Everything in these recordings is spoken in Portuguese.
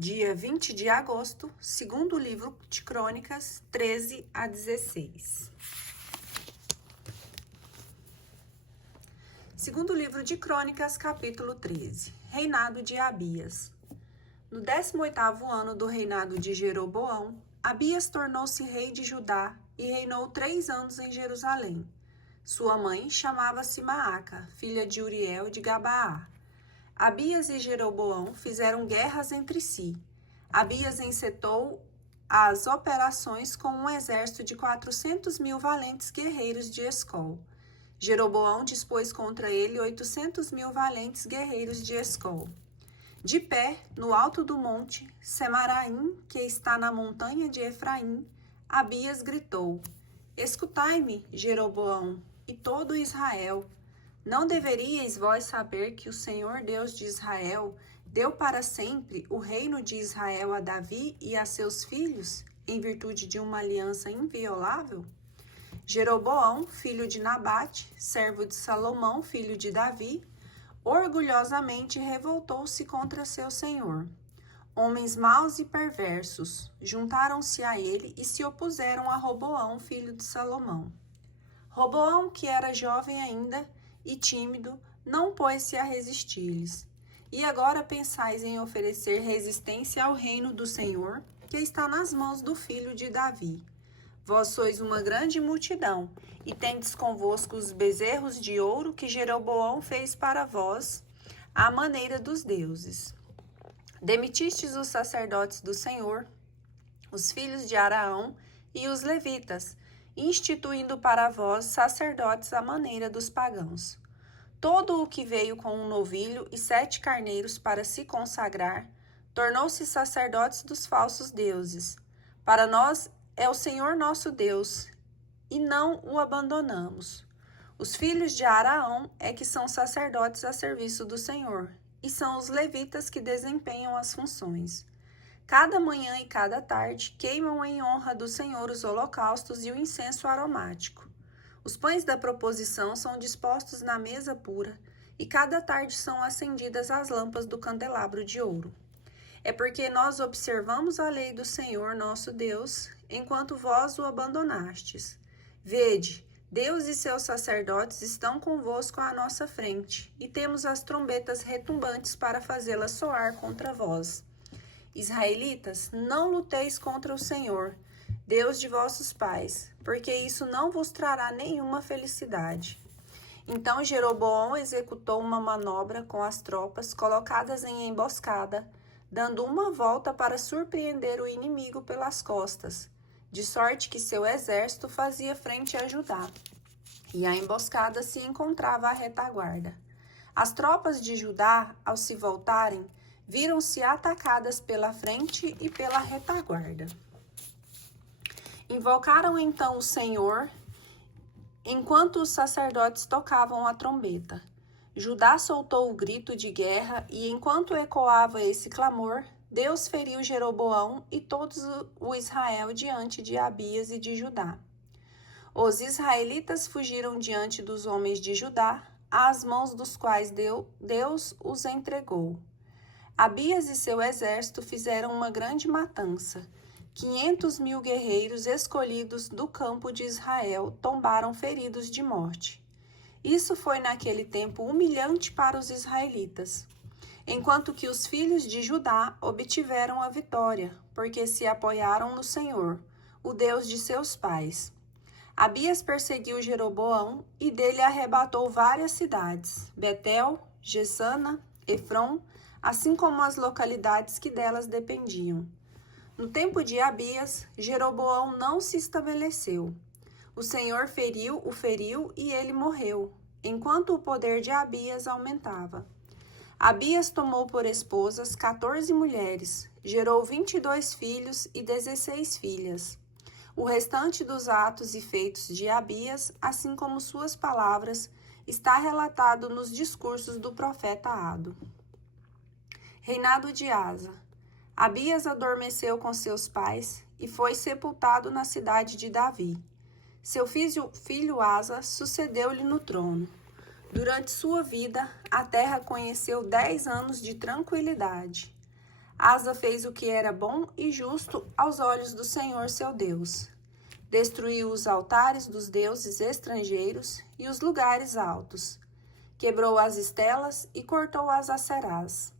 dia 20 de agosto, segundo livro de Crônicas, 13 a 16. Segundo livro de Crônicas, capítulo 13. Reinado de Abias. No 18º ano do reinado de Jeroboão, Abias tornou-se rei de Judá e reinou 3 anos em Jerusalém. Sua mãe chamava-se Maaca, filha de Uriel de Gabaá. Abias e Jeroboão fizeram guerras entre si. Abias encetou as operações com um exército de 400.000 valentes guerreiros de Escol. Jeroboão dispôs contra ele 800.000 valentes guerreiros de Escol. De pé, no alto do monte Semaraim, que está na montanha de Efraim, Abias gritou: Escutai-me, Jeroboão, e todo Israel. Não deveríeis vós saber que o Senhor Deus de Israel deu para sempre o reino de Israel a Davi e a seus filhos, em virtude de uma aliança inviolável? Jeroboão, filho de Nabate, servo de Salomão, filho de Davi, orgulhosamente revoltou-se contra seu senhor. Homens maus e perversos juntaram-se a ele e se opuseram a Roboão, filho de Salomão. Roboão, que era jovem ainda e tímido, não pôs-se a resistir-lhes. E agora pensais em oferecer resistência ao reino do Senhor, que está nas mãos do filho de Davi. Vós sois uma grande multidão, e tendes convosco os bezerros de ouro que Jeroboão fez para vós, à maneira dos deuses. Demitistes os sacerdotes do Senhor, os filhos de Araão e os levitas, instituindo para vós sacerdotes à maneira dos pagãos. Todo o que veio com um novilho e 7 carneiros para se consagrar, tornou-se sacerdotes dos falsos deuses. Para nós é o Senhor nosso Deus, e não o abandonamos. Os filhos de Araão é que são sacerdotes a serviço do Senhor, e são os levitas que desempenham as funções. Cada manhã e cada tarde queimam em honra do Senhor os holocaustos e o incenso aromático. Os pães da proposição são dispostos na mesa pura, e cada tarde são acendidas as lâmpadas do candelabro de ouro. É porque nós observamos a lei do Senhor nosso Deus, enquanto vós o abandonastes. Vede, Deus e seus sacerdotes estão convosco à nossa frente, e temos as trombetas retumbantes para fazê-las soar contra vós. Israelitas, não luteis contra o Senhor, Deus de vossos pais, porque isso não vos trará nenhuma felicidade. Então Jeroboão executou uma manobra com as tropas colocadas em emboscada, dando uma volta para surpreender o inimigo pelas costas, de sorte que seu exército fazia frente a Judá, e a emboscada se encontrava à retaguarda. As tropas de Judá, ao se voltarem, viram-se atacadas pela frente e pela retaguarda. Invocaram então o Senhor, enquanto os sacerdotes tocavam a trombeta. Judá soltou o grito de guerra, e enquanto ecoava esse clamor, Deus feriu Jeroboão e todo o Israel diante de Abias e de Judá. Os israelitas fugiram diante dos homens de Judá, às mãos dos quais Deus os entregou. Abias e seu exército fizeram uma grande matança. 500.000 guerreiros escolhidos do campo de Israel tombaram feridos de morte. Isso foi naquele tempo humilhante para os israelitas, enquanto que os filhos de Judá obtiveram a vitória, porque se apoiaram no Senhor, o Deus de seus pais. Abias perseguiu Jeroboão e dele arrebatou várias cidades, Betel, Jessana, Efron, assim como as localidades que delas dependiam. No tempo de Abias, Jeroboão não se estabeleceu. O Senhor o feriu e ele morreu, enquanto o poder de Abias aumentava. Abias tomou por esposas 14 mulheres, gerou 22 filhos e 16 filhas. O restante dos atos e feitos de Abias, assim como suas palavras, está relatado nos discursos do profeta Ado. Reinado de Asa. Abias adormeceu com seus pais e foi sepultado na cidade de Davi. Seu filho Asa sucedeu-lhe no trono. Durante sua vida, a terra conheceu 10 anos de tranquilidade. Asa fez o que era bom e justo aos olhos do Senhor seu Deus. Destruiu os altares dos deuses estrangeiros e os lugares altos. Quebrou as estelas e cortou as acerás.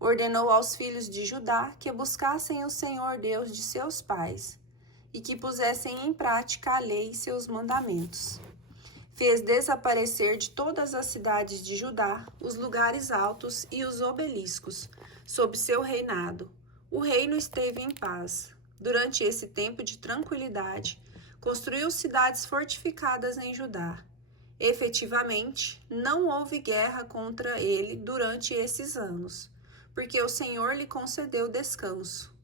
Ordenou aos filhos de Judá que buscassem o Senhor Deus de seus pais e que pusessem em prática a lei e seus mandamentos. Fez desaparecer de todas as cidades de Judá os lugares altos e os obeliscos. Sob seu reinado, o reino esteve em paz. Durante esse tempo de tranquilidade, construiu cidades fortificadas em Judá. Efetivamente, não houve guerra contra ele durante esses anos, porque o Senhor lhe concedeu descanso.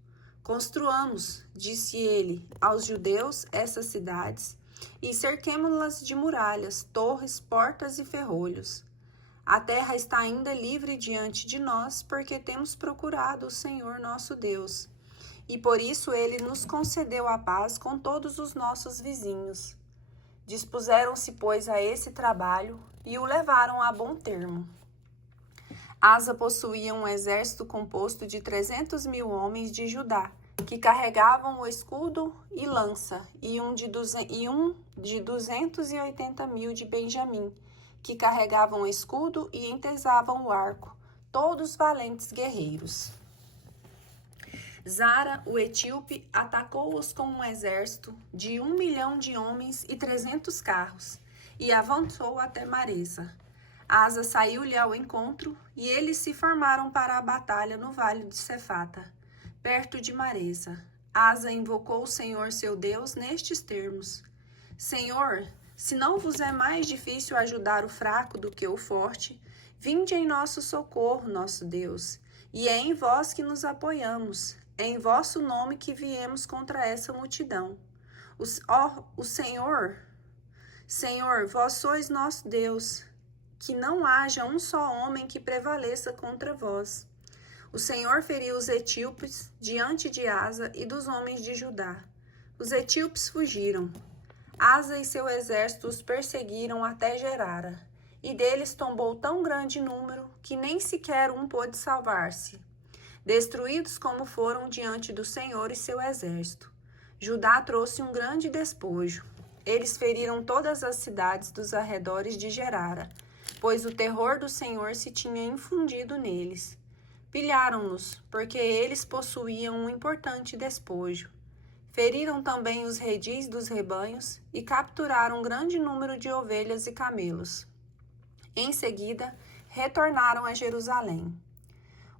Construamos, disse ele, aos judeus essas cidades, e cerquemo-las de muralhas, torres, portas e ferrolhos. A terra está ainda livre diante de nós, porque temos procurado o Senhor nosso Deus, e por isso ele nos concedeu a paz com todos os nossos vizinhos. Dispuseram-se, pois, a esse trabalho e o levaram a bom termo. Asa possuía um exército composto de 300.000 homens de Judá, que carregavam o escudo e lança, e um de 280.000 de Benjamim, que carregavam o escudo e entesavam o arco, todos valentes guerreiros. Zara, o etíope, atacou-os com um exército de 1 milhão de homens e 300 carros, e avançou até Maresa. Asa saiu-lhe ao encontro, e eles se formaram para a batalha no vale de Cefata, perto de Maresa. Asa invocou o Senhor seu Deus nestes termos: Senhor, se não vos é mais difícil ajudar o fraco do que o forte, vinde em nosso socorro, nosso Deus, e é em vós que nos apoiamos, é em vosso nome que viemos contra essa multidão. Senhor, vós sois nosso Deus, que não haja um só homem que prevaleça contra vós. O Senhor feriu os etíopes diante de Asa e dos homens de Judá. Os etíopes fugiram. Asa e seu exército os perseguiram até Gerara, e deles tombou tão grande número que nem sequer um pôde salvar-se. Destruídos como foram diante do Senhor e seu exército, Judá trouxe um grande despojo. Eles feriram todas as cidades dos arredores de Gerara, pois o terror do Senhor se tinha infundido neles. Pilharam-nos, porque eles possuíam um importante despojo. Feriram também os redis dos rebanhos e capturaram um grande número de ovelhas e camelos. Em seguida, retornaram a Jerusalém.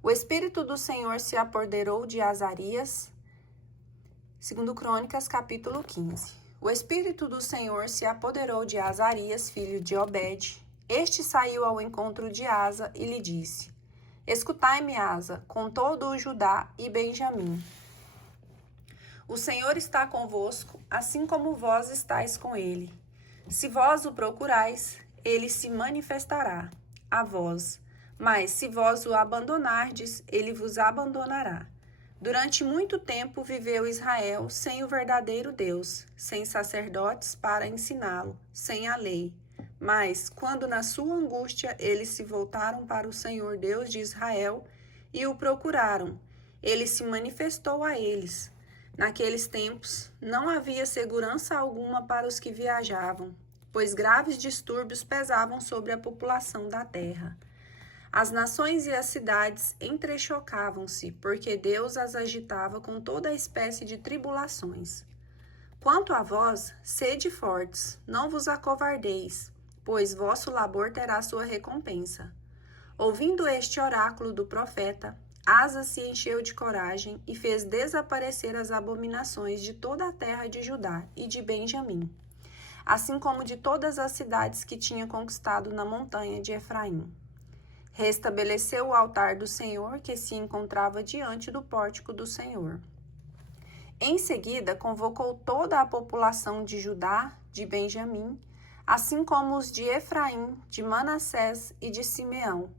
O Espírito do Senhor se apoderou de Azarias, 2 Crônicas, capítulo 15. O Espírito do Senhor se apoderou de Azarias, filho de Obed. Este saiu ao encontro de Asa e lhe disse: Escutai-me, Asa, com todo o Judá e Benjamim. O Senhor está convosco, assim como vós estáis com ele. Se vós o procurais, ele se manifestará a vós. Mas se vós o abandonardes, ele vos abandonará. Durante muito tempo viveu Israel sem o verdadeiro Deus, sem sacerdotes para ensiná-lo, sem a lei. Mas, quando na sua angústia eles se voltaram para o Senhor Deus de Israel e o procuraram, ele se manifestou a eles. Naqueles tempos, não havia segurança alguma para os que viajavam, pois graves distúrbios pesavam sobre a população da terra. As nações e as cidades entrechocavam-se, porque Deus as agitava com toda a espécie de tribulações. Quanto a vós, sede fortes, não vos acovardeis, pois vosso labor terá sua recompensa. Ouvindo este oráculo do profeta, Asa se encheu de coragem e fez desaparecer as abominações de toda a terra de Judá e de Benjamim, assim como de todas as cidades que tinha conquistado na montanha de Efraim. Restabeleceu o altar do Senhor que se encontrava diante do pórtico do Senhor. Em seguida, convocou toda a população de Judá, de Benjamim, assim como os de Efraim, de Manassés e de Simeão,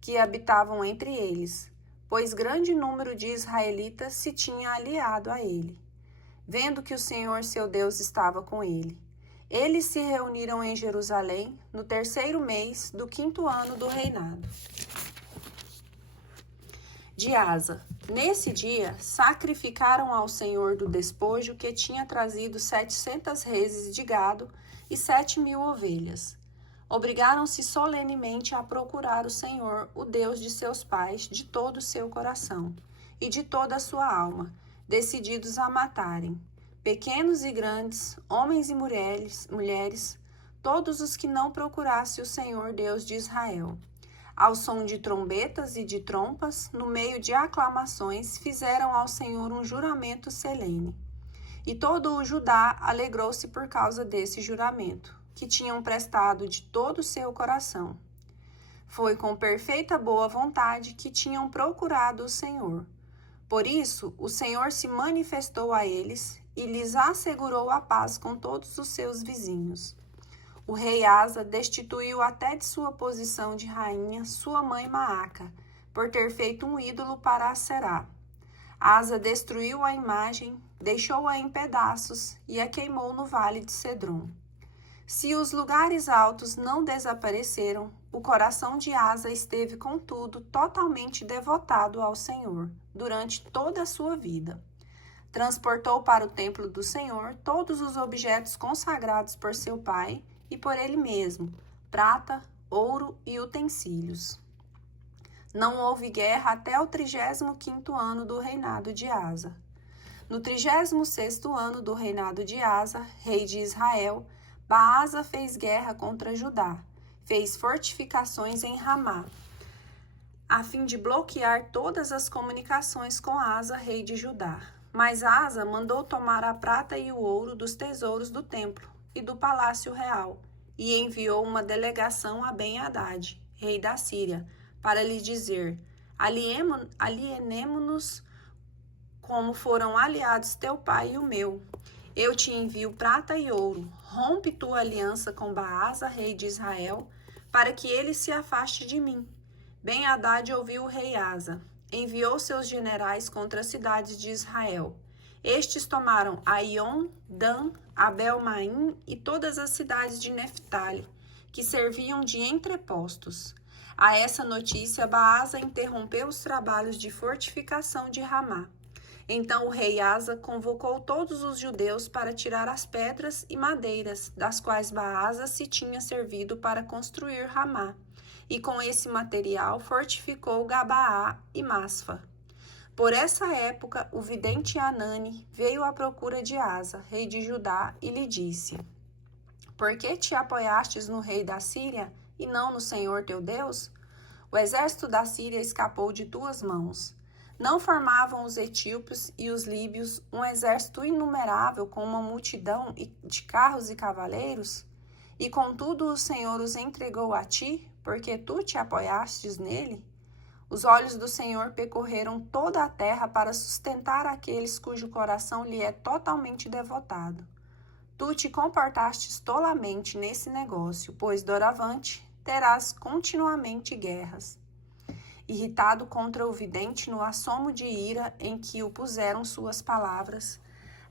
que habitavam entre eles, pois grande número de israelitas se tinha aliado a ele. Vendo que o Senhor seu Deus estava com ele, eles se reuniram em Jerusalém no 3º mês do 5º ano do reinado de Asa, Nesse dia, sacrificaram ao Senhor do despojo que tinha trazido 700 reses de gado e 7.000 ovelhas. Obrigaram-se solenemente a procurar o Senhor, o Deus de seus pais, de todo o seu coração e de toda a sua alma, decididos a matarem, pequenos e grandes, homens e mulheres, todos os que não procurassem o Senhor Deus de Israel. Ao som de trombetas e de trompas, no meio de aclamações, fizeram ao Senhor um juramento solene. E todo o Judá alegrou-se por causa desse juramento, que tinham prestado de todo o seu coração. Foi com perfeita boa vontade que tinham procurado o Senhor. Por isso, o Senhor se manifestou a eles e lhes assegurou a paz com todos os seus vizinhos. O rei Asa destituiu até de sua posição de rainha sua mãe Maaca, por ter feito um ídolo para Aserá. Asa destruiu a imagem, deixou-a em pedaços e a queimou no vale de Cedron. Se os lugares altos não desapareceram, o coração de Asa esteve, contudo, totalmente devotado ao Senhor, durante toda a sua vida. Transportou para o templo do Senhor todos os objetos consagrados por seu pai e por ele mesmo, prata, ouro e utensílios. Não houve guerra até o 35º ano do reinado de Asa. No 36º ano do reinado de Asa, rei de Israel, Baasa fez guerra contra Judá, fez fortificações em Ramá, a fim de bloquear todas as comunicações com Asa, rei de Judá. Mas Asa mandou tomar a prata e o ouro dos tesouros do templo e do palácio real, e enviou uma delegação a Ben-Hadad, rei da Síria, para lhe dizer: alienemo-nos como foram aliados teu pai e o meu. Eu te envio prata e ouro. Rompe tua aliança com Baasa, rei de Israel, para que ele se afaste de mim. Ben-Hadad ouviu o rei Asa. Enviou seus generais contra as cidades de Israel. Estes tomaram Aion, Dan, Abel-Maim e todas as cidades de Neftali, que serviam de entrepostos. A essa notícia, Baasa interrompeu os trabalhos de fortificação de Ramá. Então o rei Asa convocou todos os judeus para tirar as pedras e madeiras, das quais Baasa se tinha servido para construir Ramá, e com esse material fortificou Gabaá e Masfa. Por essa época, o vidente Anani veio à procura de Asa, rei de Judá, e lhe disse: Por que te apoiastes no rei da Síria e não no Senhor teu Deus? O exército da Síria escapou de tuas mãos. Não formavam os etíopes e os líbios um exército inumerável com uma multidão de carros e cavaleiros? E contudo o Senhor os entregou a ti, porque tu te apoiastes nele? Os olhos do Senhor percorreram toda a terra para sustentar aqueles cujo coração lhe é totalmente devotado. Tu te comportastes tolamente nesse negócio, pois doravante terás continuamente guerras. Irritado contra o vidente no assomo de ira em que o puseram suas palavras,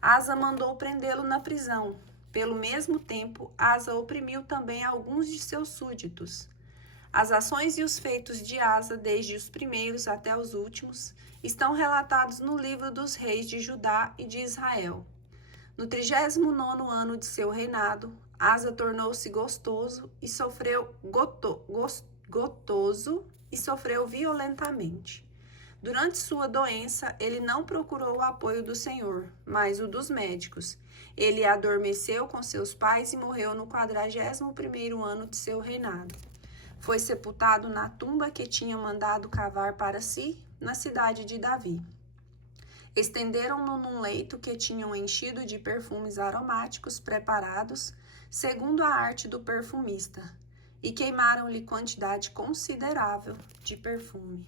Asa mandou prendê-lo na prisão. Pelo mesmo tempo, Asa oprimiu também alguns de seus súditos. As ações e os feitos de Asa, desde os primeiros até os últimos, estão relatados no livro dos reis de Judá e de Israel. No 39º ano de seu reinado, Asa tornou-se gostoso e sofreu violentamente. Durante sua doença, ele não procurou o apoio do Senhor, mas o dos médicos. Ele adormeceu com seus pais e morreu no 41º ano de seu reinado. Foi sepultado na tumba que tinha mandado cavar para si, na cidade de Davi. Estenderam-no num leito que tinham enchido de perfumes aromáticos preparados, segundo a arte do perfumista, e queimaram-lhe quantidade considerável de perfume.